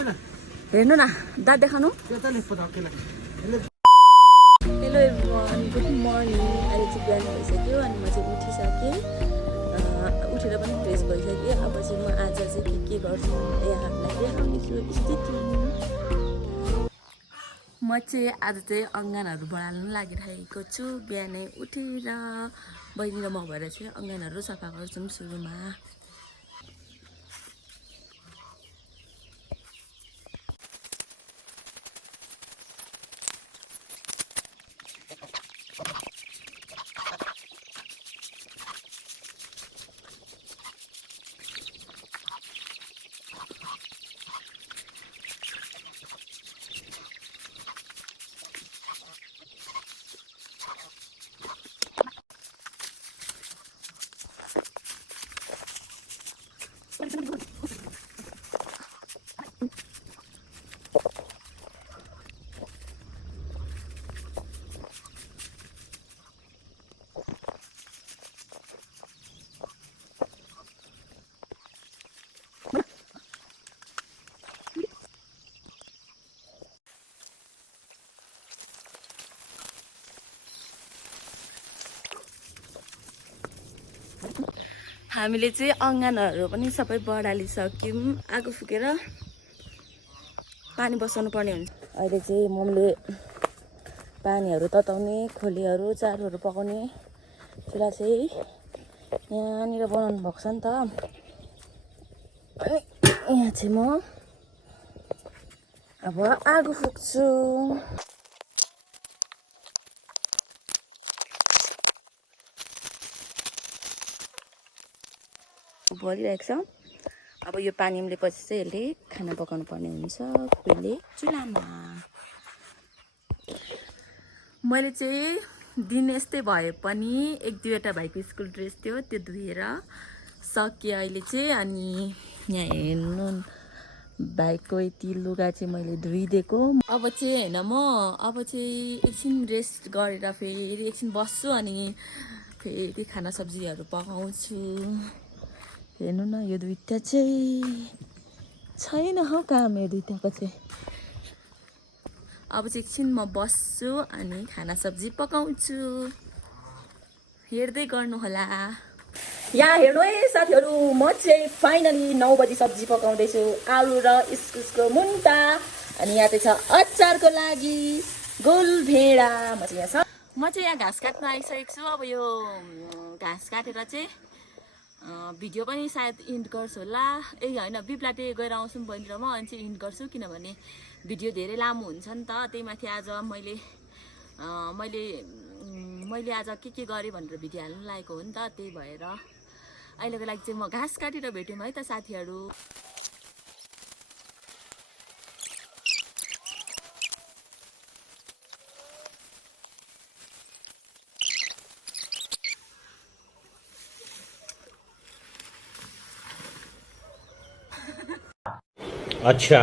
हेर्नु न दाँत देखाउनु हेलो एभ्रिवान गुड मर्निङ अहिले चाहिँ बिहान भइसक्यो अनि म चाहिँ उठिसकेँ उठेर पनि फ्रेस भइसकेँ अब चाहिँ म आज चाहिँ के गर्छु यहाँहरूलाई देखाउनेछु स्थिति म चाहिँ आज चाहिँ अङ्गानहरू बढाल्नु लागिरहेको छु बिहानै उठेर बहिनी र म भएर चाहिँ अङ्गानहरू सफा गर्छौँ सुरुमा हामीले चाहिँ अङ्गानहरू पनि सबै बढालिसक्यौँ आगो फुकेर पानी बसाउनु पर्ने हुन्छ अहिले चाहिँ मम्मीले पानीहरू तताउने खोलेहरू चारोहरू पकाउने चुल्हा चाहिँ यहाँनिर बनाउनु भएको छ नि त अनि यहाँ चाहिँ म अब आगो फुक्छु बलिरहेको छ अब यो पानी उम्लेपछि चाहिँ यसले खाना पकाउनु पर्ने हुन्छ खुइले चुल्हामा मैले चाहिँ दिन यस्तै भए पनि एक दुईवटा भाइको स्कुल ड्रेस थियो त्यो धोएर सकेँ अहिले चाहिँ अनि यहाँ हेर्नु भाइको यति लुगा चाहिँ मैले धोइदिएको अब चाहिँ होइन म अब चाहिँ एकछिन रेस्ट गरेर फेरि एकछिन बस्छु अनि फेरि खाना सब्जीहरू पकाउँछु हेर्नु न यो दुईटा चाहिँ छैन हौ काम यो दुईटाको चाहिँ अब चाहिँ एकछिन म बस्छु अनि खाना सब्जी पकाउँछु हेर्दै गर्नु होला यहाँ हेर्नु है साथीहरू म चाहिँ फाइनली 9 बजी सब्जी पकाउँदैछु आलु र इस्कुसको मुन्टा अनि यहाँ चाहिँ छ अचारको लागि गोल भेडा म चाहिँ यहाँ घाँस काट्न आइसकेको छु अब यो घाँस काटेर चाहिँ भिडियो पनि सायद इन्ड गर्छु होला होइन बिप्लाटे गएर आउँछु बहिनी र म अनि चाहिँ इन्ड गर्छु किनभने भिडियो धेरै लामो हुन्छ नि त त्यही माथि आज मैले आज के गरेँ भनेर भिडियो हाल्नु लागेको हो नि त त्यही भएर अहिलेको लागि चाहिँ म घाँस काटेर भेट्यौँ है त साथीहरू अच्छा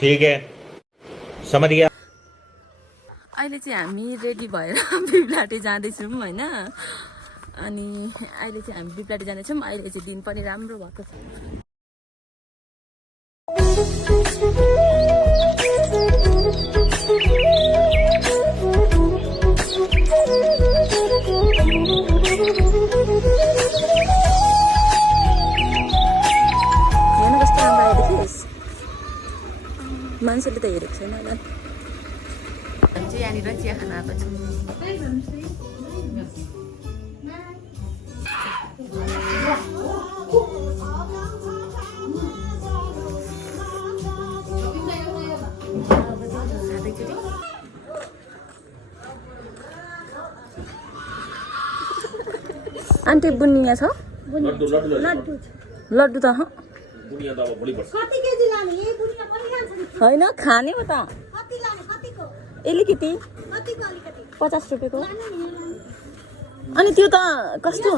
ठीक है समझ गया अहिले चाहिँ हामी रेडी भएर बिप्लाटे जाँदैछौँ होइन अनि अहिले चाहिँ हामी बिप्लाटे जाँदैछौँ अहिले चाहिँ दिन पनि राम्रो भएको छ मान्छेले त हेरेको छैन होला हामी चाहिँ यहाँनिर चिया खान आएको छौँ आन्टी बुनिया छ लड्डु त होइन खाने हो त एलिकति 50 रुपियाँको अनि त्यो त कस्तो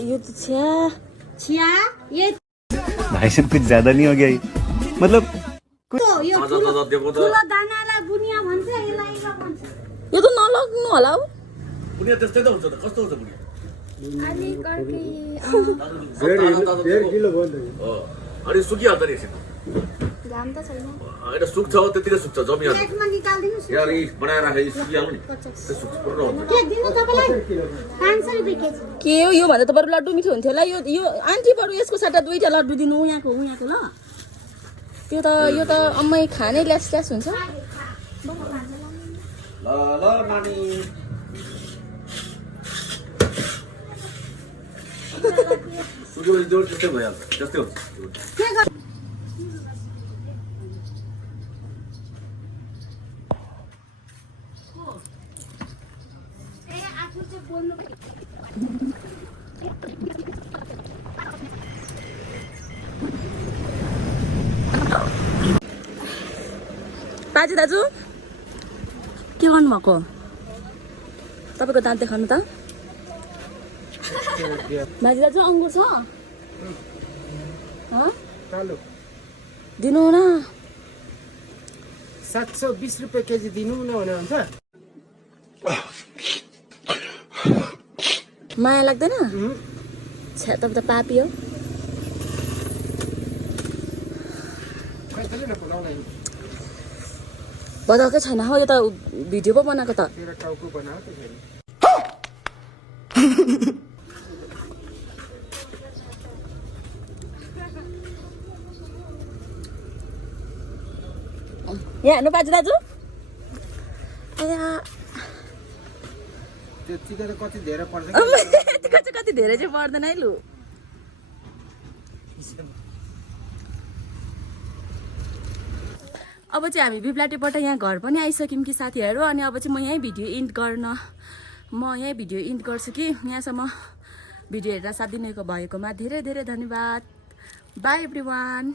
यो त छिया भाई साहब कुछ ज्यादा नहीं हो गया मतलब यो त नलग होला हौ बुनिया त्यस्तै त हुन्छ त कस्तो हुन्छ बुनिया अनि सुकिहाल्छ नि एकछिन होइन सुक्छ त्यतिकै सुक्छ जमिहाल्छ यहाँ बनाएर राखेँ सुकिहाल्नु नि सुक्छ पुरो हुन्छ के हो यो भन्दा त बरु लड्डु मिठो हुन्थ्यो होला यो आन्टी बरु यसको सट्टा 2टा लड्डु दिनु यहाँको ल त्यो त यो त अम्मै खानै ल्यास हुन्छ ल नानी सुकेपछि जोड त्यस्तै भइहाल्छ त्यस्तै हुन्छ बाजे दाजु के गर्नुभएको तपाईँको दाँत देखाउनु त बाजे दाजु अङ्गुर छ दिनु न 720 रुपियाँ केजी दिनु न भने हुन्छ माया लाग्दैन छ्या तपाईँ त पापी हो कसैले नपुलाउला नि बताएकै छैन हौ यो त भिडियो पो बनाएको त तेरो टाउको बनाऊ त फेरि यहाँ हेर्नु बाजे दाजु त्यतिको त कति धेरै पर्छ यतिको चाहिँ कति धेरै चाहिँ पर्दैन है लु अब चाहिँ हामी बिप्लाटीबाट यहाँ घर पनि आइसक्यौँ कि साथीहरू अनि अब चाहिँ म यहीँ भिडियो इन्ड गर्छु कि यहाँसम्म भिडियो हेरेर साथ दिनुभएकोमा धेरै धेरै धन्यवाद बाई एभ्रिवान